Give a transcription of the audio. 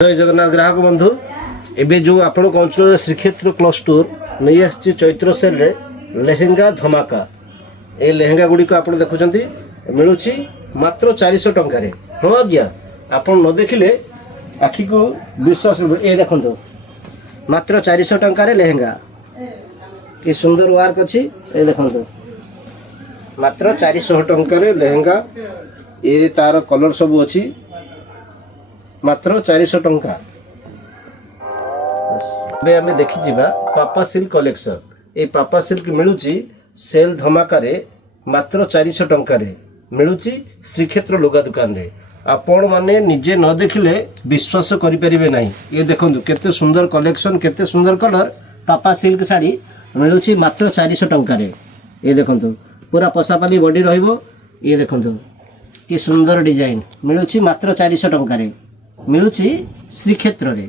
जय जगन्नाथ ग्राहक बंधु एबे जो आपण अंचल श्रीक्षेत्र क्लथ स्टोर नहीं आसी चैत्र सेल रे लेहेंगा धमाका ए लेहेंगा गुड़ी को आप देखुं मिलूँ मात्र 400 टंकार। हाँ आज्ञा आप न देखिले आखि को विश्वास ए देखो मात्र 400 टंकार लेहेंगा कि सुंदर वर्क अच्छी ए देखो मात्र 400 टंकार लेहेंगा ये तार कलर सब अच्छी मात्र 400 टंका। अबे आमे देखि जिबा पापा सिल्क कलेक्शन ए पापा सिल्क मिलुची सेल धमाका रे मात्र 400 टंका रे मिलुची श्रीक्षेत्र लुगा दुकान रे। आपण माने निजे न देखिले विश्वास करि परिबे नाही। ये देखंतु केते सुंदर कलेक्शन केते सुंदर कलर पापा सिल्क साड़ी मिलुची मात्र 400 टंका रे। ये देखंतु पूरा पसापाली बॉडी रहइबो। ये देखंतु कि सुंदर डिजाइन मिलुची मात्र 400 टंका रे मिलुची श्रीक्षेत्र रे।